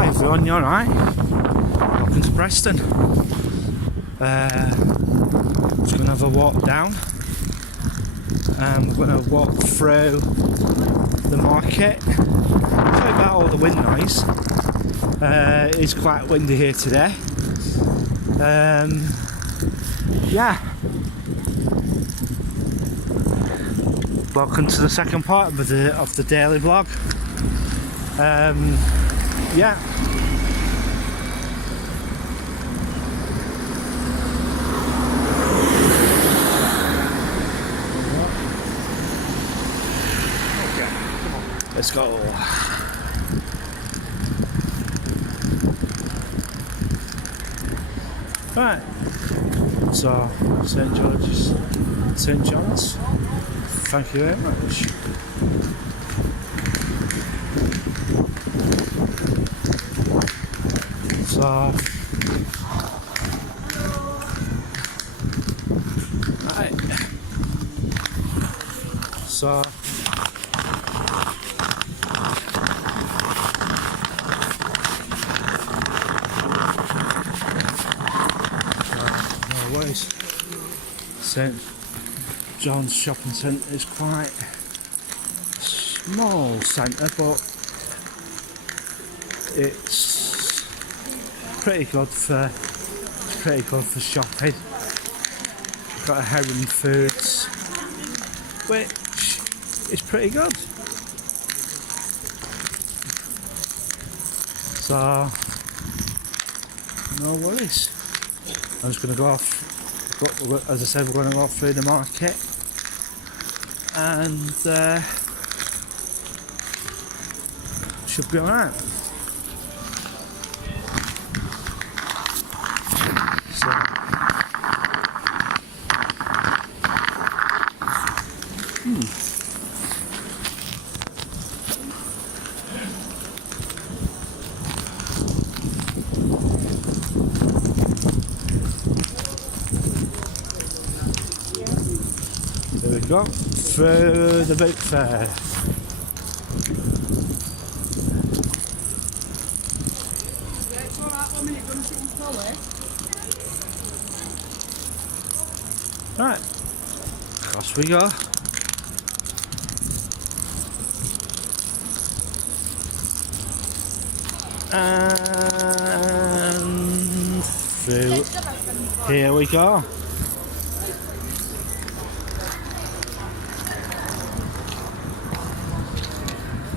Hi everyone, you alright? Welcome to Preston. Just going to have a walk down and we're going to walk through the market. Sorry about all the wind noise. It's quite windy here today. Yeah. Welcome to the second part of the daily vlog. Yeah. Let's go. Right. So St. John's. Thank you very much. So, right. So, no worries. St. John's shopping centre is quite a small centre, but it's pretty good for shopping. Got a Heron Foods, which is pretty good. So no worries. I'm just going to go off. As I said, we're going to go through the market, and should be alright. So, there we go, through the boot fair. Right, across we go. And through here we go.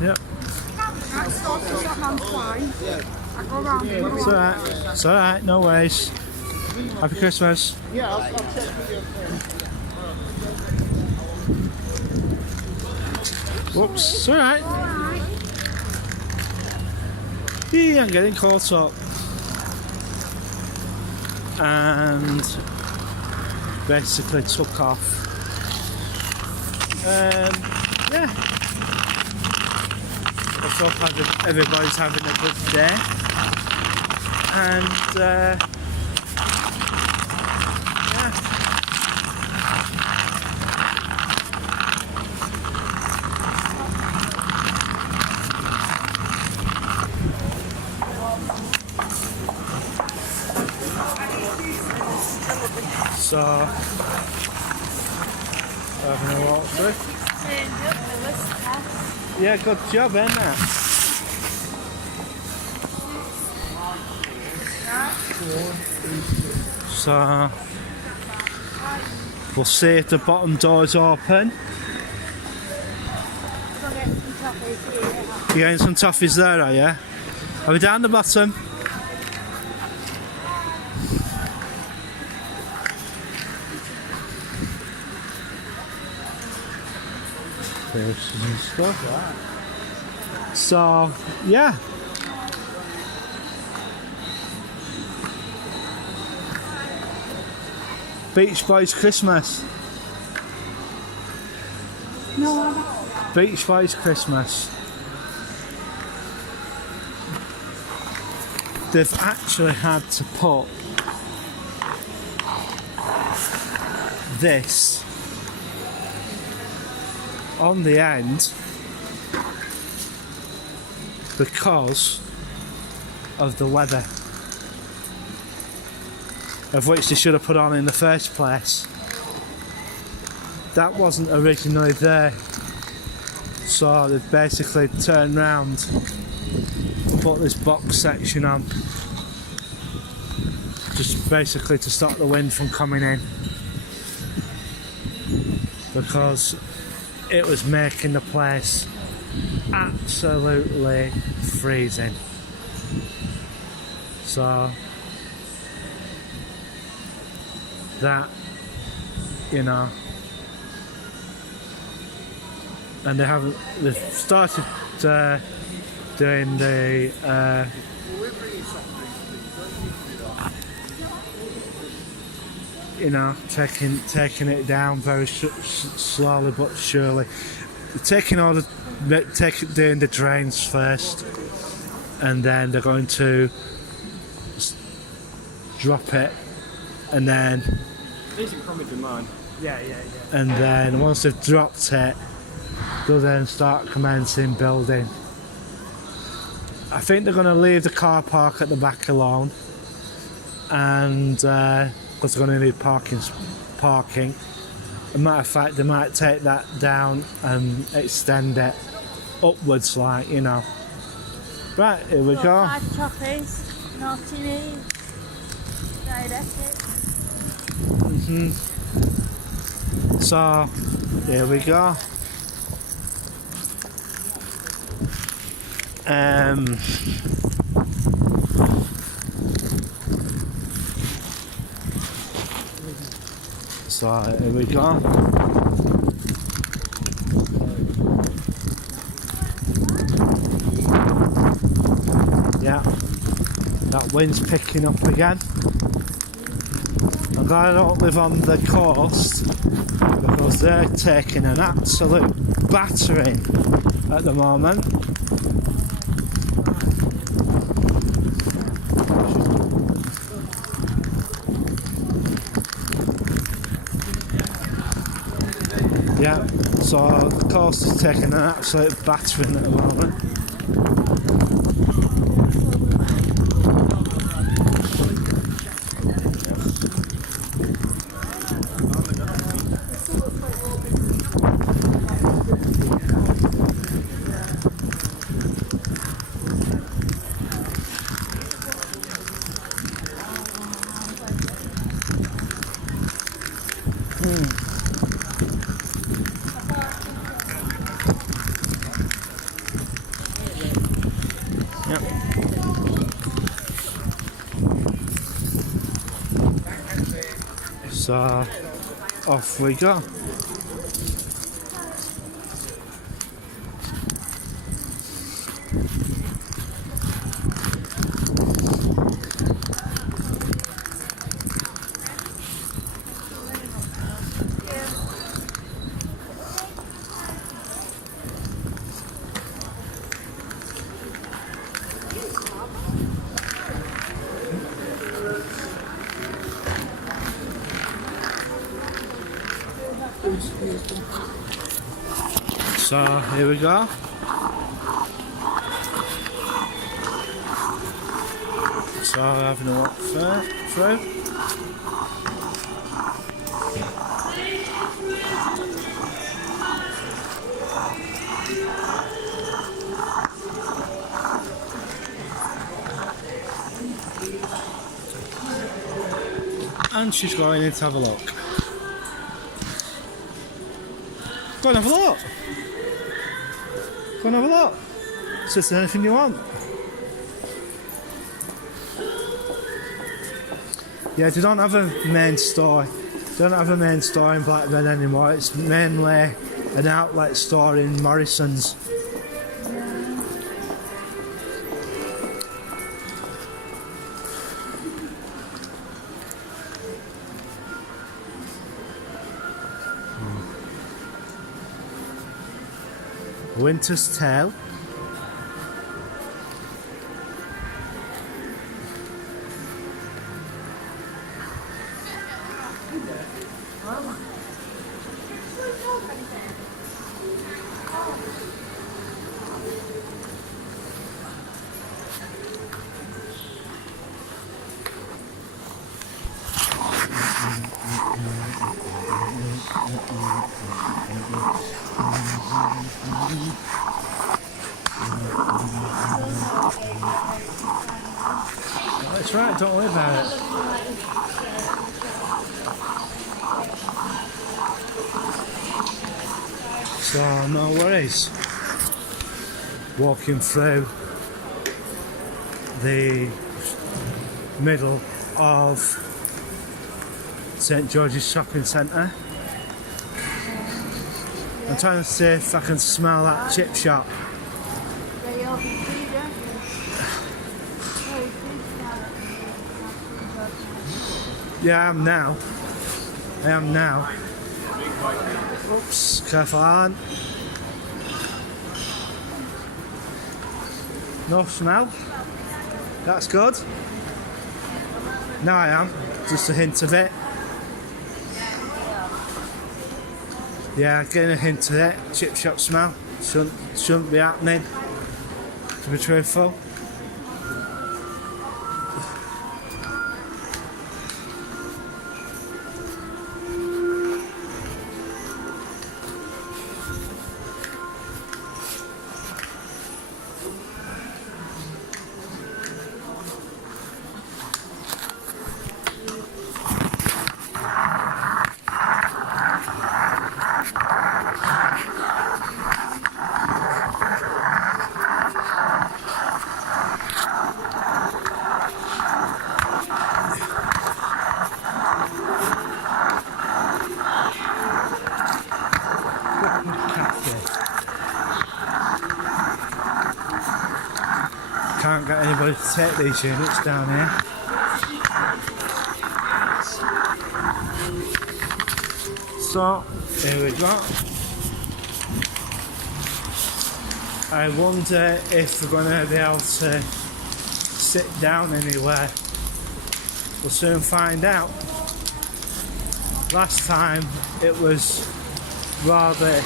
Yep. It's alright. It's alright, no worries. Happy Christmas. Yeah, I'll check with you. Whoops, it's alright. Yeah, I'm getting caught up. And basically took off. Yeah. I hope everybody's having a good day. And yeah. So, having a walk through. Yeah, good job, ain't that? So, we'll see if the bottom door is open. You're getting some toffees there, are you? Are we down the bottom? There's some stuff. So, yeah. Beach Boys Christmas. No, Beach Boys Christmas. They've actually had to put this on the end because of the weather, of which they should have put on in the first place. That wasn't originally there, so they've basically turned round and put this box section on, just basically to stop the wind from coming in, because it was making the place absolutely freezing. So that, you know, and they've started doing the you know, taking it down very slowly but surely. Doing the drains first, and then they're going to drop it, and then and then once they've dropped it, they'll then start commencing building. I think they're going to leave the car park at the back alone, and because they're going to need parking. As a matter of fact, they might take that down and extend it upwards, like, you know. Right, here we go. 5 toffees, naughty So, here we go. So here we go. Yeah, that wind's picking up again. I'm glad I don't live on the coast, because they're taking an absolute battering at the moment. Yeah, so the coast is taking an absolute battering at the moment. So off we go. So here we go. So having a walk through. And she's going in to have a look. Go and have a look. Go and have a look. See if there's anything you want. Yeah, they don't have a main store. They don't have a main store in Blackburn anymore. It's mainly an outlet store in Morrison's. Winter's Tale. That's right, don't worry about it. So, no worries. Walking through the middle of St George's Shopping Centre. I'm trying to see if I can smell that chip shop. Yeah, I am now. I am now. Oops, careful, Alan. No smell. That's good. Now I am. Just a hint of it. Yeah, getting a hint of it. Chip shop smell. Shouldn't be happening, to be truthful. Can't get anybody to take these units down here. So, here we go. I wonder if we're going to be able to sit down anywhere. We'll soon find out. Last time it was rather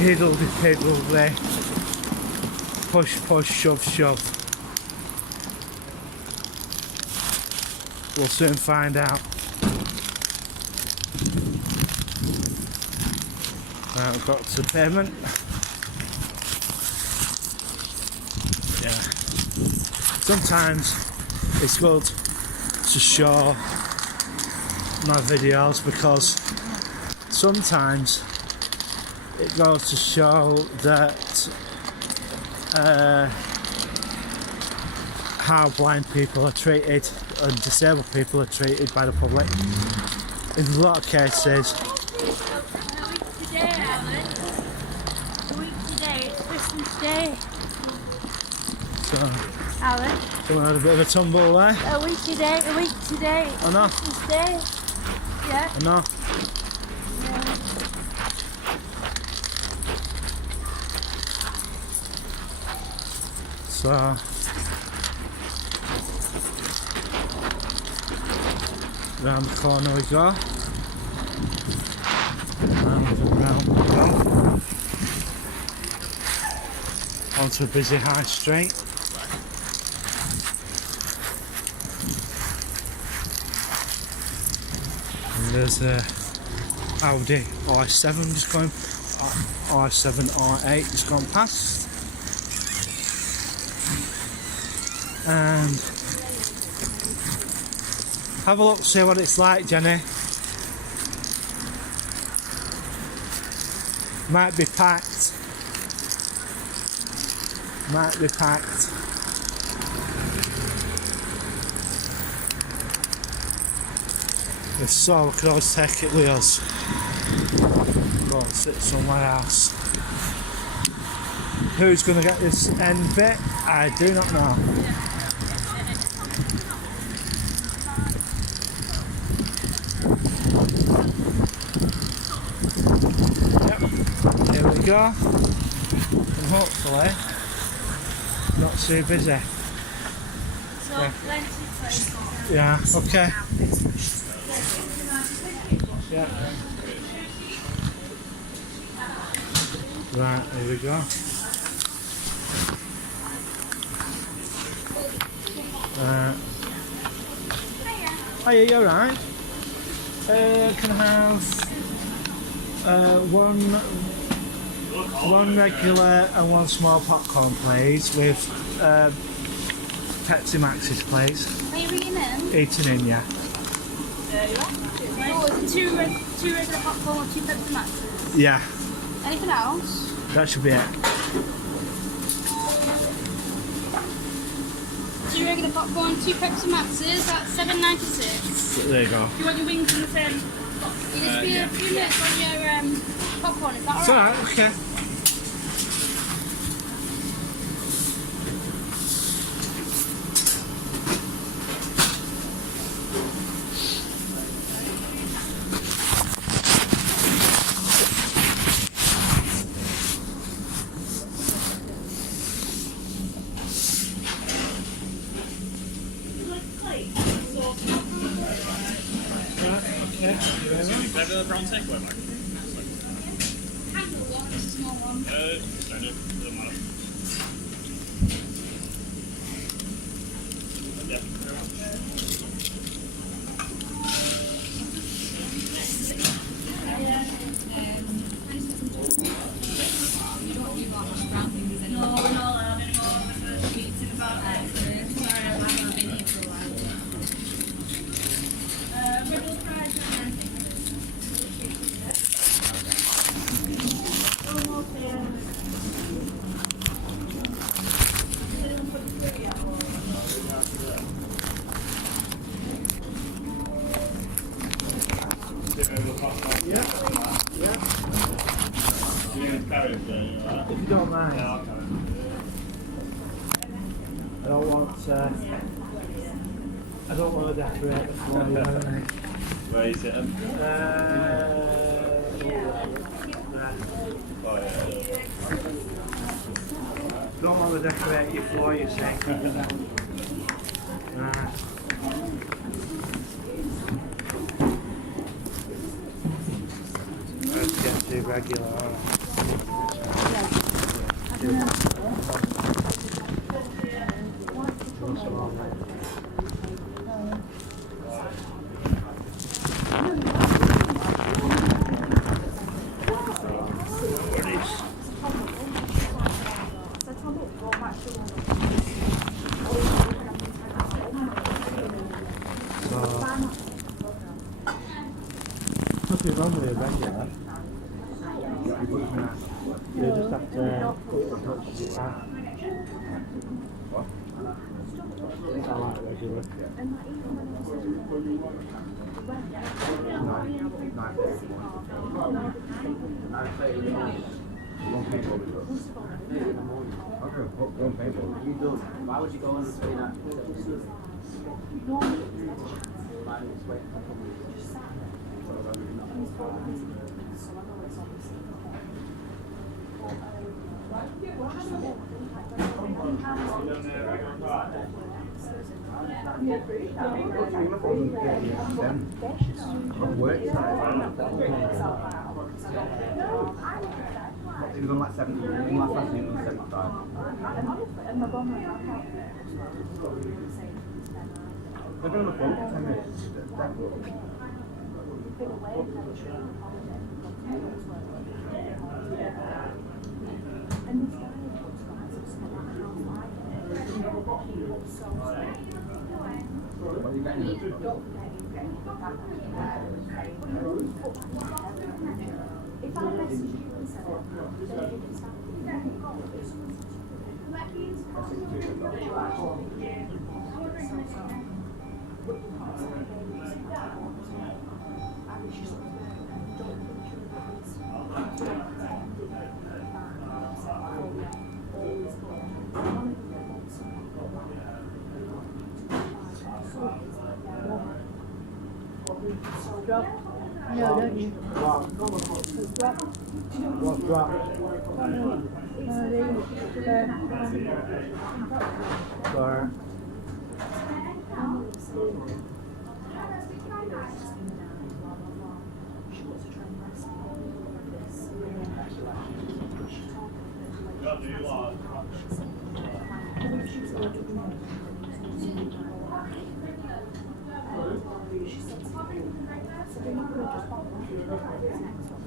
hiddle-de-piddle-de, push, push, shove, shove. We'll soon find out. Now we've got to payment. Yeah. Sometimes it's good to show my videos because sometimes it goes to show that how blind people are treated and disabled people are treated by the public. In a lot of cases. Today, Alan. A week today, it's Christmas Day. So, Alan. someone had a bit of a tumble there. A week today, I know. Christmas Day. Yeah. I know. So, round the corner we go. Round and round we go. Onto a busy high street. And there's a Audi i7 just going, i7 R8 just gone past. And have a look, see what it's like, Jenny. Might be packed. Might be packed. If so, we could always take it with us. Go and sit somewhere else. Who's going to get this end bit? I do not know. Yep, here we go. And hopefully not too busy. So, plenty of places. Yeah, okay. Yeah. Right, here we go. Hiya, you alright? Can I have one regular and one small popcorn, please, with Pepsi Maxes, please. Are you eating in? Eating in, yeah. There you are. Oh, is it two regular popcorn or 2 Pepsi Maxes? Yeah, Anything else? that should be it. 2 regular popcorn, 2 Pepsi Maxes, that's $7.96. There you go. Do you want your wings in the same box? You just be a few minutes on your popcorn, is that It's alright? alright, okay. Regular brown takeaway, Mike? Small one. Kind of, doesn't matter. Yeah. No, we're not allowed anymore. We're meeting about sorry, I'm not been here for a while. Regular fries, If you don't mind. I don't want to decorate the floor, you know what I mean? Where you sitting? Oh, yeah. Don't want to decorate your floor, you see. Let's get too regular. Nothing wrong with a regular. You just have to put it as much as you can. I like regular. Why would you go on between that? It was on like 70, last night it was 75. They've been on the phone for 10 minutes. What are you getting? If I message you and say, Drop. No, don't you? What's that? Sorry. She said to me, so they're not going to just walk around the next one.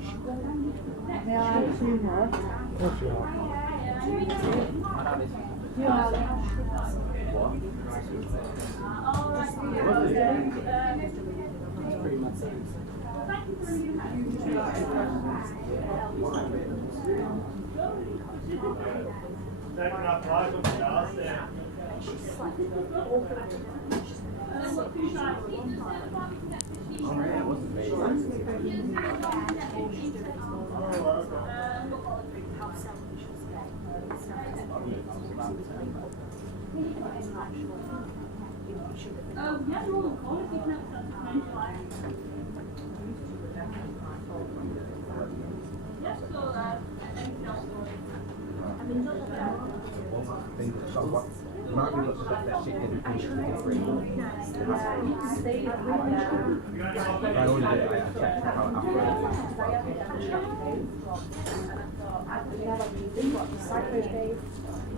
She's like, May I have two more? What's your might be looking at that shit didn't finish the free. I ordered it, I checked how after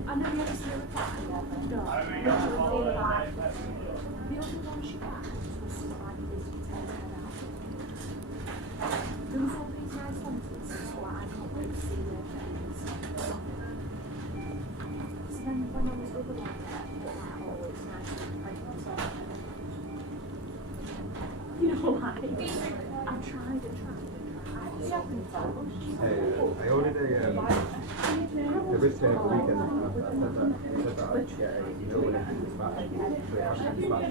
I know you ever see a reply? No. The only one she got was somebody this there was all these nice sentences, so I can't wait to see their face. So then when I was with the one, always nice and pregnant. You know, like, I tried and tried. I ordered a wrist over the weekend. I said that I'd get a meal when it was dispatched. So it hasn't been dispatched yet.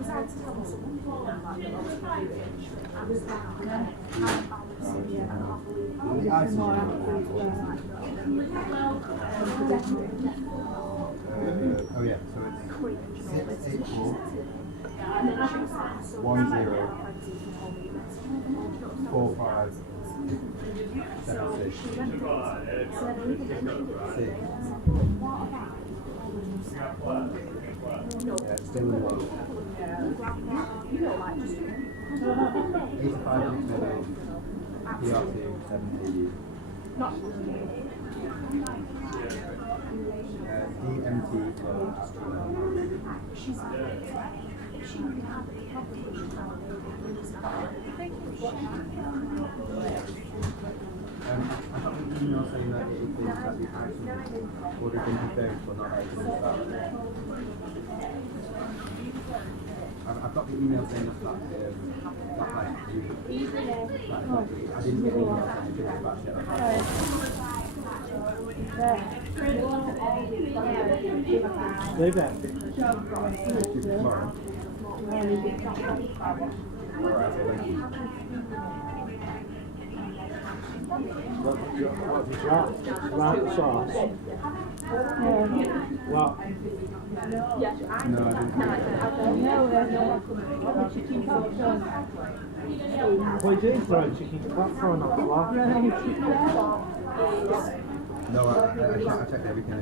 Because I had to tell someone I was down oh yeah, so it's 684 still in the one. 85 PRT 70 DMT I got an email saying that it is that the action would have been confirmed but not actually started. I've got the email saying that like, I didn't get the email saying it didn't dispatch yet. Leave it. Tomorrow. Alright, thank you. What did you have? Right sauce? What? No, I didn't. What are you doing throwing chicken crap for an hour? No, I checked everything in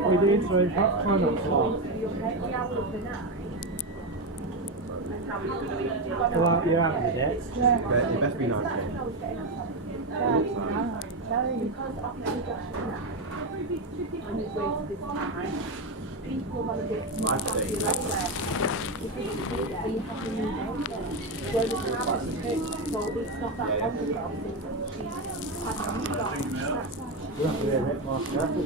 What are you doing throwing popcorn on floor? Well, you're out of it. It best be nice. You have to be a bit more careful.